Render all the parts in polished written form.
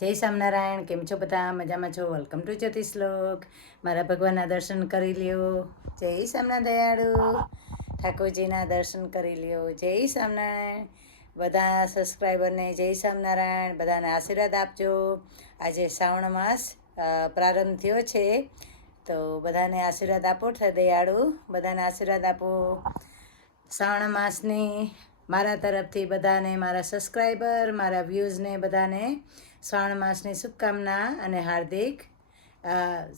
જય સ્વામિનારાયણ. કેમ છો બધા? મજામાં છો? Welcome to Jyotishlok. મારા ભગવાનના દર્શન કરી લ્યો. જય સ્વામિનારાયણ દયાળુ. ઠાકોરજીના દર્શન કરી લ્યો. જય સ્વામિનારાયણ. બધા સબસ્ક્રાઈબરને જય સ્વામિનારાયણ. બધાને આશીર્વાદ આપજો. આજે શ્રાવણ માસ પ્રારંભ થયો છે, તો બધાને આશીર્વાદ આપો. દયાળુ બધાને આશીર્વાદ આપો. શ્રાવણ માસની મારા તરફથી બધાને, મારા સબસ્ક્રાઈબર, મારા વ્યૂઝને બધાને શ્રાવણ માસની શુભકામના અને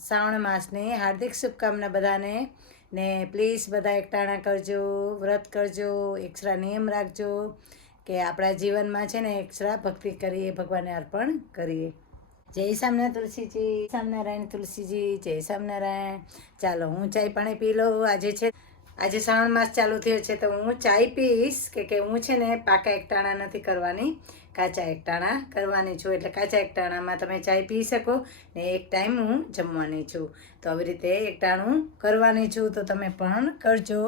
શ્રાવણ માસની હાર્દિક શુભકામના બધાને. ને પ્લીઝ બધા એકટાણા કરજો, વ્રત કરજો, એક્સ્ટ્રા નિયમ રાખજો કે આપણા જીવનમાં છે ને એક્સ્ટ્રા ભક્તિ કરીએ, ભગવાનને અર્પણ કરીએ. જય સ્વામિનારાયણ તુલસીજી, સ્વામિનારાયણ તુલસીજી, જય સ્વામિનારાયણ. ચાલો હું ચાય પાણી પી લઉં. આજે શ્રાવણ માસ ચાલુ થયો છે, તો હું ચાય પીશ કે હું છે ને પાકા એકટાણા નથી કરવાની, કાચા એકટાણા કરવાની છું. એટલે કાચા એકટાણામાં તમે ચાય પી શકો ને એક ટાઈમ હું જમવાની છું. તો આવી રીતે એકટાણું કરવાની છું, તો તમે પણ કરજો.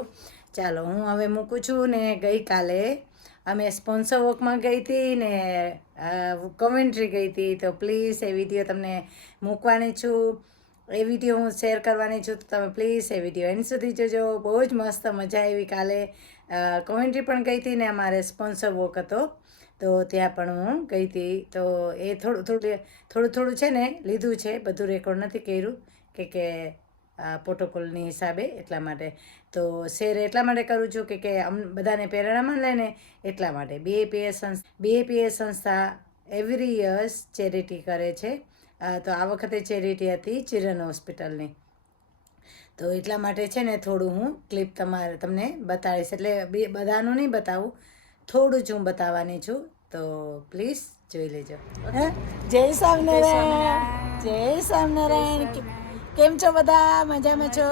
ચાલો હું હવે મૂકું છું. ને ગઈકાલે અમે સ્પોન્સર વોકમાં ગઈ હતી ને કોમેન્ટ્રી ગઈ હતી, તો પ્લીઝ એ વિડીયો તમને મૂકવાની છું. એ વિડીયો હું શેર કરવાની છું, તો તમે પ્લીઝ એ વિડીયો એન્ડ સુધી જોજો. બહુ જ મસ્ત મજા આવી. કાલે કોમેન્ટ્રી પણ ગઈ હતી ને અમારે સ્પોન્સર વોક હતો, તો ત્યાં પણ હું ગઈ હતી. તો એ થોડું છે ને લીધું છે, બધું રેકોર્ડ નથી કર્યું કે પ્રોટોકોલની હિસાબે, એટલા માટે. તો શેર એટલા માટે કરું છું કે બધાને પ્રેરણામાં લઈને, એટલા માટે. BAPS સંસ્થા એવરી યર્સ ચેરિટી કરે છે. તો આ વખતે ચેરિટી હતી ચિલ્ડ્રન હોસ્પિટલની. તો એટલા માટે છે ને થોડું હું ક્લિપ તમને બતાવીશ. એટલે બધાનું નહીં બતાવું, થોડું જ હું બતાવવાની છું, તો પ્લીઝ જોઈ લેજો. જય સ્વામિનારાયણ. જય સ્વામિનારાયણ. કેમ છો બધા? મજામાં છો?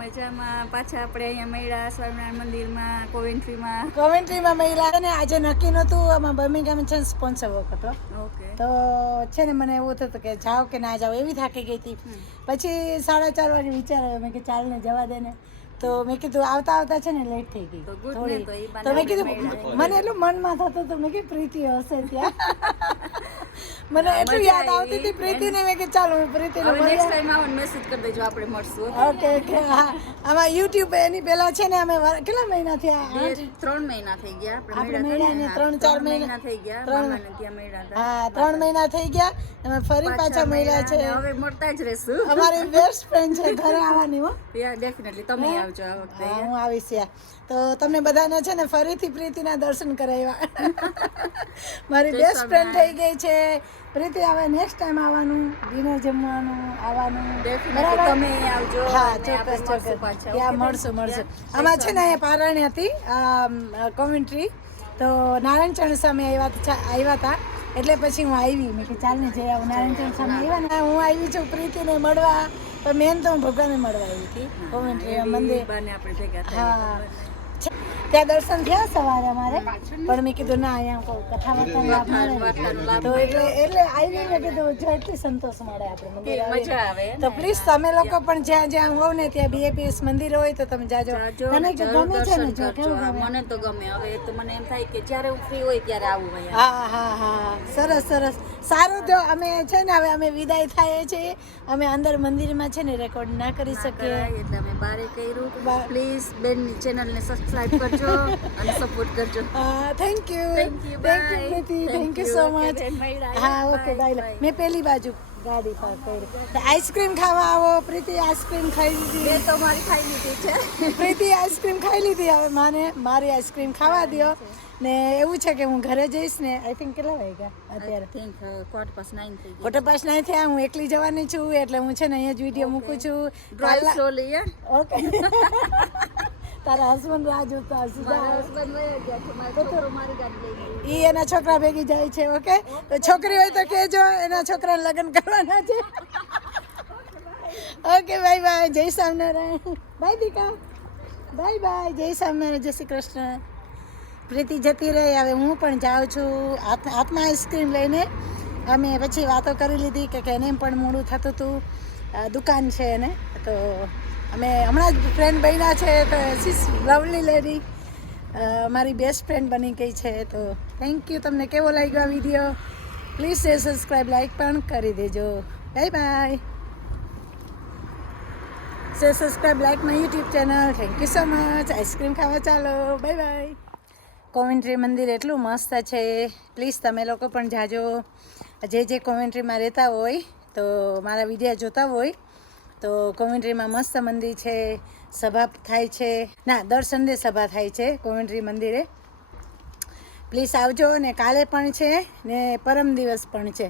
મજામાં. પાછા આપણે અહીંયા મળ્યા સ્વામિનારાયણ મંદિરમાં, કોવેન્ટ્રીમાં મળ્યા. અને આજે નક્કી નહોતું, આમાં બર્મિંગહામ છે સ્પોન્સર વોક હતો. ઓકે. તો છે ને મને એવું થતું કે જાઓ કે ના જાઓ, એવી થાકી ગઈ હતી. પછી 4:30 વાગે વિચાર આવ્યો, મેં કે ચાલ ને જવા દે ને. તો મેં કીધું આવતા છે ને લેટ થઈ ગઈ થોડી. તો મેં કીધું, મને એટલું મનમાં થતું હતું, મેં કીધું પ્રીતિ હશે ત્યાં. મને એટલું યાદ આવતી હતી પ્રીતિને. મેં કીધું ચાલો પ્રીતિને નેક્સ્ટ ટાઈમ આવન મેસેજ કરી દેજો, આપણે મળશું. ઓકે. હા, આમાં યુટ્યુબ એની પહેલા છે ને અમે કેટલા મહિના થયા? 3 મહિના થઈ ગયા આપણે મળ્યા ને. 3-4 મહિના થઈ ગયા. મામાને ત્યાં મળ્યા હતા. હા, 3 મહિના થઈ ગયા. અમે ફરી પાછા મળ્યા છે. હવે મળતા જ રહેશું. અમારી બેસ્ટ ફ્રેન્ડ છે, ઘરે આવવાની. હો, યા ડેફિનેટલી તમે આવજો આ વખતે. હું આવીશ. તો તમને બધાને છે ને ફરીથી પ્રીતિના દર્શન કરાવ્યા. મારી બેસ્ટ ફ્રેન્ડ થઈ ગઈ છે પ્રીતિ. હવે નેક્સ્ટ ટાઈમ આવવાનું, ડિનર જમવાનું આવવાનું. ડેફિનેટલી તમે આવજો. હા, ચોક્કસ. ત્યાં મળશું. આમાં છે ને અહીંયા પારણી હતી કોમેન્ટ્રી, તો નારાયણચરણ સામે આવ્યા હતા. એટલે પછી હું આવી. મેં કે ચાલ ને જઈ આવું. નારાયણચરણ સામે આવ્યા ને, હું આવી છું પ્રીતિને મળવા. પણ મેન તો હું ભગવાનને મળવા આવી હતી કોમેન્ટ્રી મંદિર. હા, ત્યાં દર્શન થયા સવારે અમારે, પણ મેં કીધું ના, અહીંયા કથા વાર્તા તો એટલે આવી. મેં કીધું જો એટલી સંતોષ મળે આપણે મંદિર આવે. તો પ્લીઝ તમે લોકો પણ જ્યાં હોવ ને ત્યાં BAPS મંદિર હોય તો તમે જાજો. તને કે ગમે છે ને? જો કેવું ગમે? મને તો ગમે. હવે તો મને એમ થાય કે જ્યારે હું ફ્રી હોય ત્યારે આવું અહીંયા. હા. સરસ. સારું. તો અમે છે ને હવે અમે વિદાય થાય છે. અમે અંદર મંદિરમાં છે ને રેકોર્ડ ના કરી શકીએ, એટલે અમે બારે કર્યું. પ્લીઝ બેનની ચેનલને સબસ્ક્રાઇબ કરજો અને સપોર્ટ કરજો. Thank you Priti, thank you so much. હા, ઓકે, બાય. મેં પેલી બાજુ ગાડી પાર્ક કરી. આઈસ્ક્રીમ ખાવા આવો. પ્રીતિ આઈસ્ક્રીમ ખાઈ લીધી. બે તો મારી ખાઈ લીધી છે. પ્રીતિ આઈસ્ક્રીમ ખાઈ લીધી. હવે મારી આઈસ્ક્રીમ ખાવા દો. ને એવું છે કે હું ઘરે જઈશ ને. આઈ થિંક કેટલા વાગ્યા અત્યારે? 9:15 થઈ ગયા. 9:15 થયા. હું એકલી જવાની છું, એટલે હું છે ને અહીંયા જ વિડીયો મૂકું છું. Drive slowly. ઓકે. તારા હસબન્ડ રાહ જોતા હશે. ઈ એના છોકરા ભેગી જાય છે. ઓકે, તો છોકરી હોય તો કહેજો, એના છોકરાને લગ્ન કરવાના છે. Okay, bye. જય સ્વામિનારાયણ. બાય દીકા. બાય. જય સ્વામિનારાયણ. જય શ્રી કૃષ્ણ. પ્રીતિ જતી રહી. હવે હું પણ જાઉં છું હાથમાં આઈસ્ક્રીમ લઈને. અમે પછી વાતો કરી લીધી કે એને પણ મોડું થતું હતું, દુકાન છે એને. તો અમે હમણાં જ ફ્રેન્ડ બન્યા છે. તો શીસ લવલી લેડી, મારી બેસ્ટ ફ્રેન્ડ બની ગઈ છે. તો થેન્ક યુ. તમને કેવો લાગ્યો આ video? Please share subscribe like પણ કરી દેજો. Bye bye. Share subscribe like my YouTube channel. Thank you so much. Ice cream ખાવા ચાલો. Bye bye. કોમેન્ટ્રી મંદિર એટલું મસ્ત છે. પ્લીઝ તમે લોકો પણ જાજો. જે કોમેન્ટ્રીમાં રહેતા હોય તો મારા વિડીયો જોતા હોય તો કોમેન્ટ્રીમાં મસ્ત મંદિર છે. સભા થાય છે ના દર સન્ડે સભા થાય છે કોમેન્ટ્રી મંદિરે. પ્લીઝ આવજો. ને કાલે પણ છે ને પરમ દિવસ પણ છે.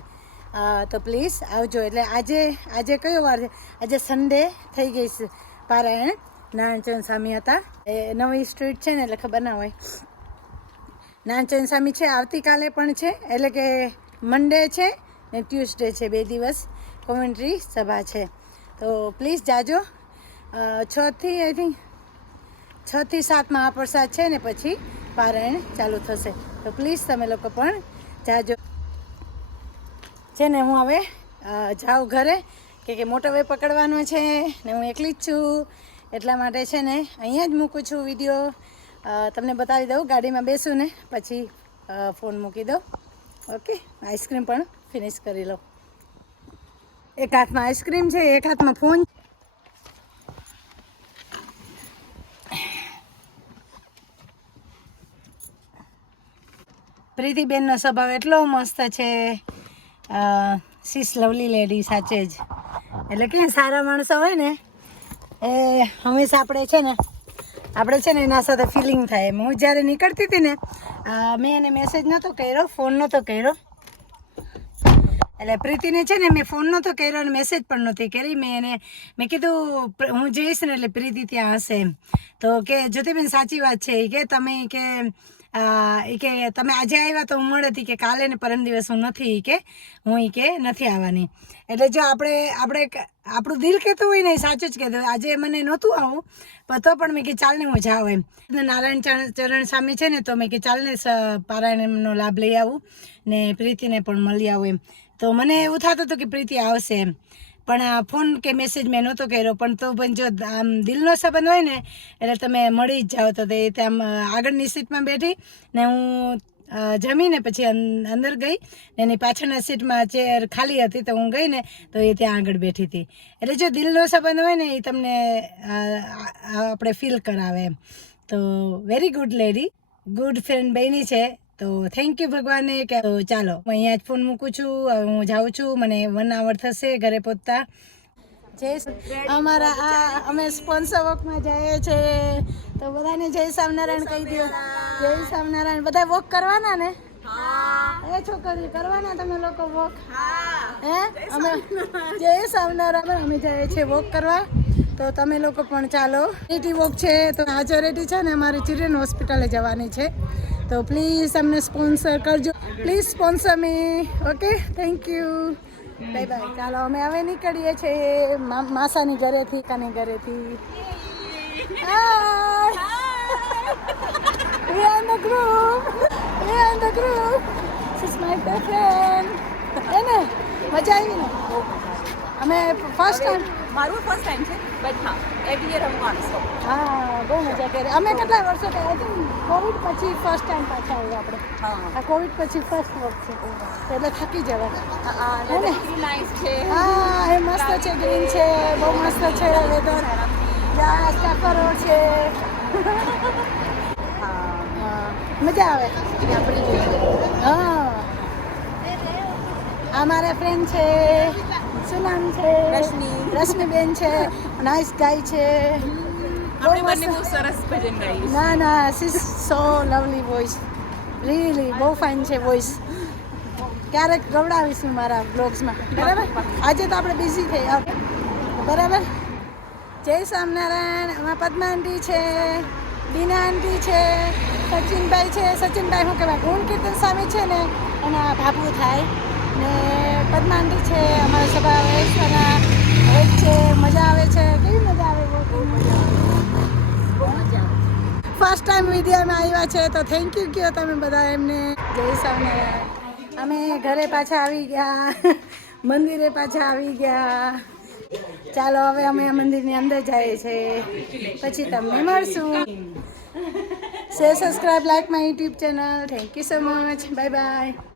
તો પ્લીઝ આવજો. એટલે આજે કયો વાર છે? આજે સન્ડે થઈ ગઈ છે. પારાયણ નારાયણચંદ સ્વામી હતા. એ નવી સ્ટ્રીટ છે ને એટલે ખબર ના હોય. નારાયણચંદ સ્વામી છે. આવતીકાલે પણ છે એટલે કે મંડે છે ને ટ્યુઝડે છે. 2 દિવસ કોમેન્ટ્રી સભા છે. તો પ્લીઝ જાજો. 6 થી 7 મહાપ્રસાદ છે ને પછી પારાયણ ચાલુ થશે. તો પ્લીઝ તમે લોકો પણ જાજો. છે ને હું હવે જાઉં ઘરે કે મોટો વે પકડવાનો છે ને હું એકલી જ છું. એટલા માટે છે ને અહીંયા જ મૂકું છું વિડીયો. તમને બતાવી દઉં. ગાડીમાં બેસું ને પછી ફોન મૂકી દઉં. ઓકે. આઈસ્ક્રીમ પણ ફિનિશ કરી લો. એક હાથમાં આઈસ્ક્રીમ છે, એક હાથમાં ફોન. પ્રીતિબેનનો સ્વભાવ એટલો મસ્ત છે. સીસ લવલી લેડી સાચે જ. એટલે કે સારા માણસો હોય ને એ હંમેશા આપણે છે ને એના સાથે ફિલિંગ થાય. હું જ્યારે નીકળતી હતી ને મેં એને મેસેજ નહોતો કર્યો, ફોન નહોતો કર્યો. એટલે પ્રીતિને છે ને મેં ફોન નહોતો કર્યો અને મેસેજ પણ નહોતી કરી. મેં કીધું હું જઈશ ને એટલે પ્રીતિ ત્યાં હશે એમ. તો કે જ્યોતિબેન સાચી વાત છે કે તમે કે તમે આજે આવ્યા તો હું મળતી કે કાલે ને પરમ દિવસ હું નથી કે હું નથી આવવાની. એટલે જો આપણું દિલ કહેતું હોય ને એ સાચું જ કહેતું. આજે મને નહોતું આવું પણ તો પણ મેં કે ચાલને હું જાઉં એમ. નારાયણ ચરણ સ્વામી છે ને તો મેં કે ચાલને પારાયણનો લાભ લઈ આવું ને પ્રીતિને પણ મળી આવું એમ. તો મને એવું થતું હતું કે પ્રીતિ આવશે એમ. પણ ફોન કે મેસેજ મેં નહોતો કર્યો. પણ તો પણ જો આમ દિલનો સંબંધ હોય ને એટલે તમે મળી જ જાઓ. તો તે ત્યાં આગળની સીટમાં બેઠી ને હું જમીને પછી અંદર ગઈ ને એની પાછળના સીટમાં ચેર ખાલી હતી તો હું ગઈ ને તો એ ત્યાં આગળ બેઠી હતી. એટલે જો દિલનો સંબંધ હોય ને એ તમને આપણે ફીલ કરાવે એમ. તો very good lady, good friend બની છે. તો થેન્ક યુ ભગવાનને કે ચાલો હું અહીંયા જ ફોન મૂકું છું. હવે હું જાઉં છું. મને 1 hour થશે ઘરે પહોંચતા. અમારા અમે સ્પોન્સર વોકમાં જઈએ છીએ. તો બધાને જય સ્વામિનારાયણ કહી દો. જય સ્વામિનારાયણ. બધા વોક કરવાના ને? એ છોકરી કરવાના તમે લોકો વોક? હે અમે જય સ્વામિનારાયણ અમે જઈએ છીએ વોક કરવા. તો તમે લોકો પણ ચાલો. ચેરિટી વોક છે તો આ ચેરિટી છે ને અમારી ચિલ્ડ્રન હોસ્પિટલે જવાની છે. તો પ્લીઝ અમને સ્પોન્સર કરજો. Please sponsor me. Okay. Thank you. Bye bye. ચાલો અમે હવે નીકળીએ છીએ માસાની ઘરેથી, કાની ઘરેથી. We are in the group. She's my best friend. એને મજા આવી ને? અમે ફર્સ્ટ ટાઈમ મારું ફર્સ્ટ ટાઈમ છે બટ હા એવરી યર રમવાનું છો. હા બહુ મજા કરી. અમે કેટલા વર્ષો થયા છે કોવિડ પછી ફર્સ્ટ ટાઈમ પાછા આવ્યા આપણે. આ કોવિડ પછી ફર્સ્ટ વખત છે એટલે થાકી જવાય. નાઇસ છે. હા એ મસ્ત છે. ગ્રીન છે. બહુ મસ્ત છે વેધર. ત્યાં સ્ટાફર રોડ છે. મજા આવે. હા આ મારા ફ્રેન્ડ છે. શું નામ છે? રશ્મિબેન છે. નાઇસ ગાય છે. બહુ સરસ ભજન ગાયું. ના સી સો લવલી વોઇસ. રીલી બહુ ફાઇન છે વોઇસ. ક્યારેક ગવડાવીશ હું મારા બ્લોગ્સમાં. બરાબર. આજે તો આપણે બિઝી થઈ. બરાબર. જય સ્વામિનારાયણ. આમાં પદ્મા આંટી છે, દીના આંટી છે, સચિનભાઈ છે. સચિનભાઈ શું કહેવાય ગુણ કીર્તન સ્વામી છે ને એના ભાભુ થાય ને પદ્મા આંટી છે અમારા સભા વૈશ્વના છે. મજા આવે છે. કેવી મજા આવે? ફર્સ્ટ ટાઈમ વિડીયોમાં આવ્યા છે તો થેન્ક યુ કહો તમે બધા એમને. જય સ્વામિનારાયણ. અમે ઘરે પાછા આવી ગયા. મંદિરે પાછા આવી ગયા. ચાલો હવે અમે આ મંદિરની અંદર જઈએ છીએ. પછી તમને મળશું. Share subscribe like my YouTube channel. Thank you so much. Bye bye.